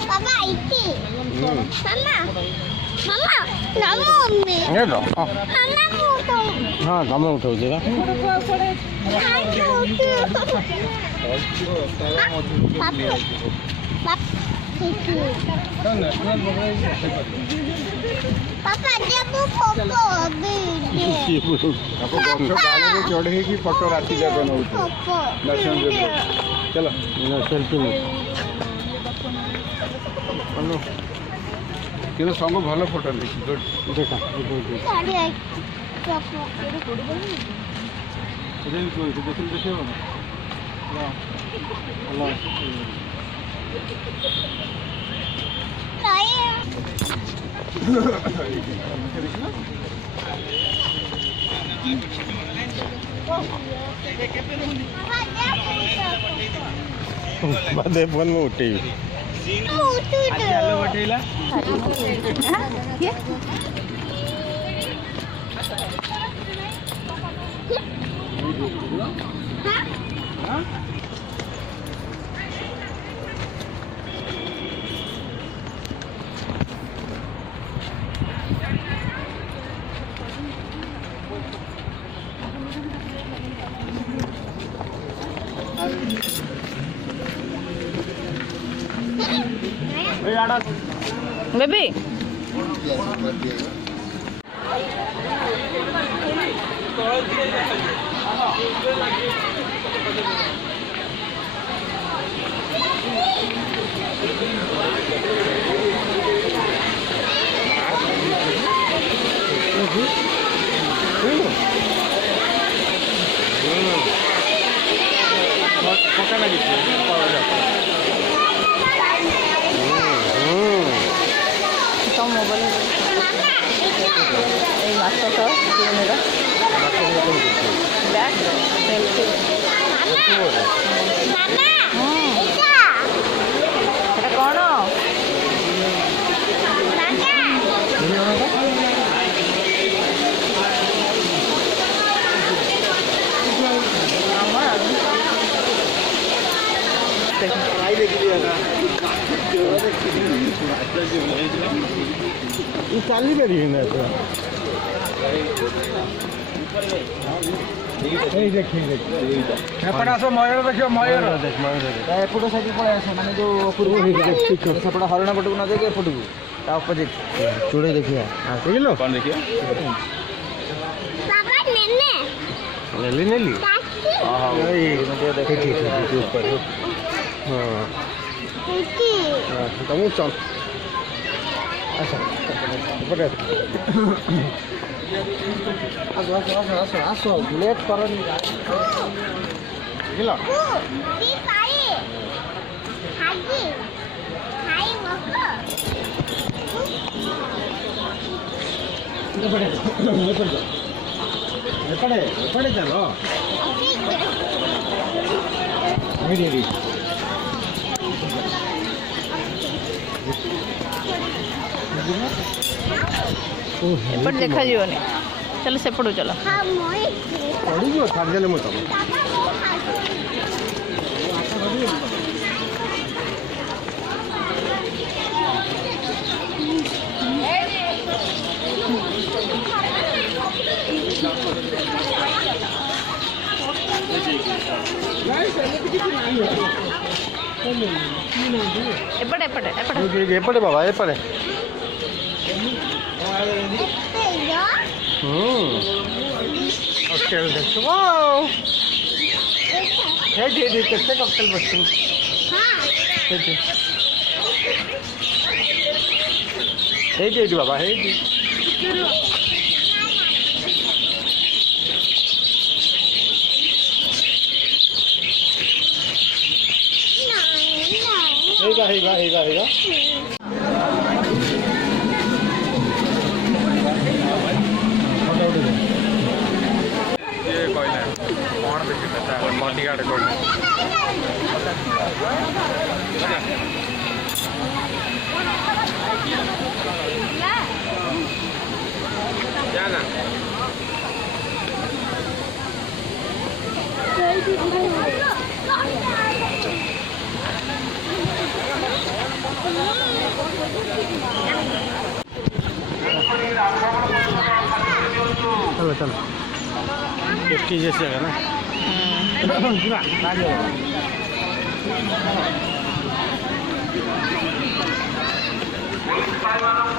Papa itu. Mama. Mama, kamu ummi. Hello. Mama utuh. हाँ काम में उठाओ जरा Kamu utuh. Papa. Itu. Papa dia mau foto video. आपको बस गाने में चढ़े की फोटो राती जा बनाऊ Foto. दर्शन दे चलो सेल्फी में କିନ୍ତୁ ସବୁ ଭଲ ଫଟୋ ଦେଖି ଗୁଡ୍ देखा Tadi foto. ରିଲ୍ କୋଇଠି ଦେଖିଲ ଦେଖିବ ଭଲ बादे फोन में उठे बेबी पका लगी तो मोबाइल मास्टर तो मेरा बैग सेल्फी এটা কোন चाली में रही है देखिए ଏପଟେ ଆସ ମୟୂର ଦେଖିବ ମୟୂର ଏପଟ ସାଇଡ୍ ପଳେଇ ଆସ ମାନେ ଯୋଉ ଉପରକୁ ସେପଟେ ହରିଣ ପଟକୁ ନ ଯାଇକି ଏପଟକୁ ତା ଅପୋଜିଟ୍ चूड़े देखिए देखिलो କଣ ଦେଖିବ Papa nene. नेली नेली Kaki. ऊपर हाँ Kaki. तुम चल अच्छा ऊपर ଆସ ଲେଟ୍ କରନି देखिलो Di kai. Haji. Hai moko. एपड़े चलो ଏପଟେ ଦେଖାଯିବନି ଚାଲ ସେପଟୁ ଚାଲ Ha moi. पड़ीजियो छाड़देले मु तुम Papa mau haji. ଏପଟେ ଏପଟେ ଏପଟେ एपड़े बाबा एपड़े Ya. कॉकटेल देखो वाओ हे दे कैसे कॉकटेल बच्चे हे दे बाबा हे दे हेगा କହିଲା କ'ଣ ଦେଖିଲେ ବଡିଗାର୍ଡ କହିଲେ चलो चलो एक जैसे है ना ହୁଁ